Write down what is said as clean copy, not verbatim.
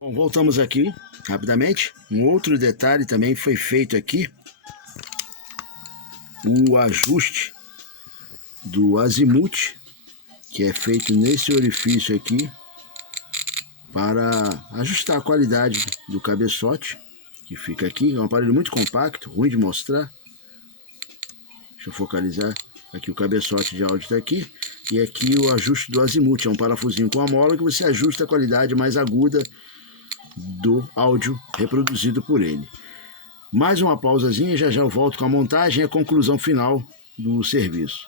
Bom, voltamos aqui rapidamente. Um outro detalhe também foi feito aqui, o ajuste do azimuth, que é feito nesse orifício aqui para ajustar a qualidade do cabeçote, que fica aqui. É um aparelho muito compacto, ruim de mostrar. Deixa eu focalizar. Aqui o cabeçote de áudio está aqui. E aqui o ajuste do azimuth, é um parafusinho com a mola que você ajusta a qualidade mais aguda do áudio reproduzido por ele. Mais uma pausazinha, já já eu volto com a montagem e a conclusão final do serviço.